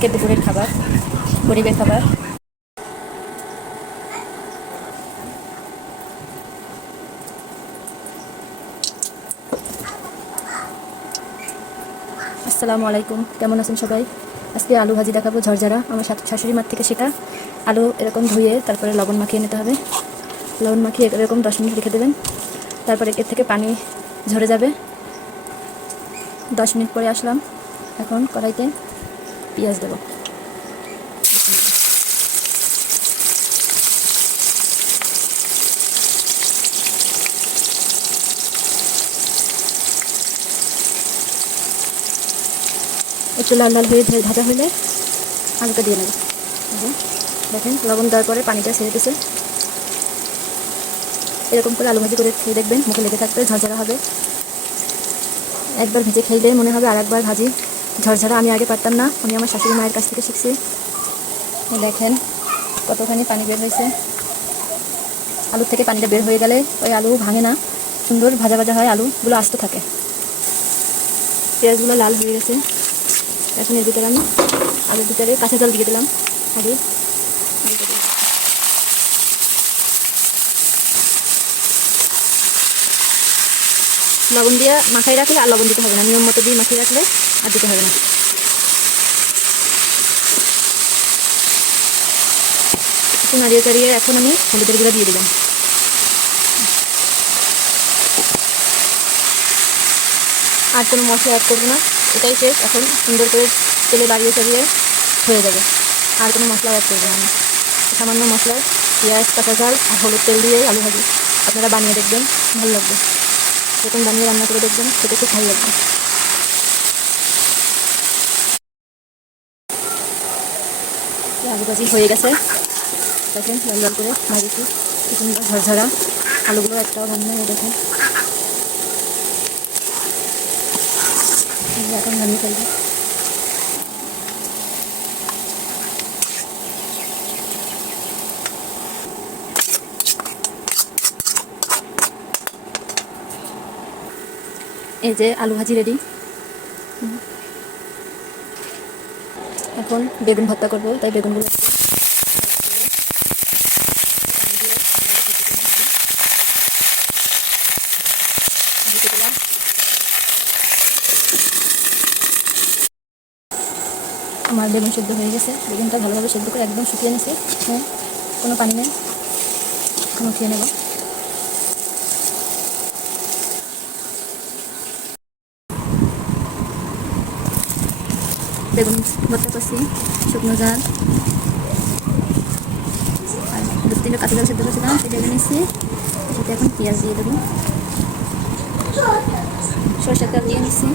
আজকে দুপুরের খাবার, গরিবের খাবার। আসসালামু আলাইকুম, কেমন আছেন সবাই? আজকে আলু ভাজি দেখাবো, ঝরঝরা। আমার শাশুড়ি মার থেকে শেখা। আলু এরকম ধুয়ে তারপরে লবণ মাখিয়ে নিতে হবে। লবণ মাখিয়ে এরকম 10 মিনিট রেখে দেবেন। তারপরে এর থেকে পানি ঝরে যাবে। 10 মিনিট পরে আসলাম। এখন কড়াইতে পেঁয়াজ দেবো। একটু লাল লাল হয়ে ভাজা হলে আলুটা দিয়ে নেব। দেখেন, লবণ দেওয়ার পরে পানিটা ছেড়ে দিয়েছে। এরকম করে আলু ভাজি করে খেয়ে দেখবেন, মুখে লেগে থাকবে, ঝরঝরা হবে। একবার ভেজে খেলে মনে হবে আর একবার ভাজি। ঝরঝরা আমি আগে পারতাম না, আমি আমার শাশুড়ি মায়ের কাছ থেকে শিখছি। দেখেন কতখানি পানি বের হয়েছে। আলু থেকে পানিটা বের হয়ে গেলে ওই আলু ভাঙে না, সুন্দর ভাজা ভাজা হয়, আলুগুলো আস্ত থাকে। পেঁয়াজগুলো লাল হয়ে গেছে। এখন এর ভিতরে আমি আলুর ভিতরে কাঁচা জল দিয়ে দিলাম আগে। লবণ দিয়ে মাখাই রাখলে আর লবণ দিতে হবে না, নিয়ম মতো দিয়ে মাখিয়ে রাখলে আর দিতে হবে না। একটু নাড়িয়ে চাড়িয়ে এখন আমি হলুদের গুঁড়া দিয়ে দিলাম। আর কোনো মশলা অ্যাড করবো না, এটাই শেষ। এখন সুন্দর করে তেলে বাড়িয়ে চাড়িয়ে হয়ে যাবে। আর কোনো মশলা অ্যাড করবো না আমি। সামান্য মশলা, পেঁয়াজ, কাঁচা ঝাল আর হলুদ তেল দিয়ে আলু ভাজি আপনারা বানিয়ে দেখবেন, ভালো লাগবে। এরকম বানিয়ে রান্না করে দেখবেন, খেতে খুব ভালো লাগবে। আলু ভাজি হয়ে গেছে, দেখেন লাল লাল করে ভাজিছি, কি সুন্দর ঝরঝরা। আলুগুলো একটাও রান্না হয়ে দেখেন। এখন নামিয়ে ফেলবো। এই যে আলু ভাজি রেডি। এখন বেগুন ভর্তা করবো, তাই বেগুনগুলো আমার বেগুন সেদ্ধ হয়ে গেছে। বেগুনটা ভালোভাবে সেদ্ধ করে একদম শুকিয়ে নিয়েছি। হ্যাঁ, কোনো পানি নেই। এখন উঠিয়ে নেব। বেগুন ভর্তা করছি, শুকনো ঝাল আর 2-3টা কাঁচা ঝাল সেদ্ধ করছিলাম, সেটা ঢেলে নিচ্ছি। সেটা এখন পেঁয়াজ দিয়ে দেবো, সরষের তেল দিয়ে নিচ্ছি।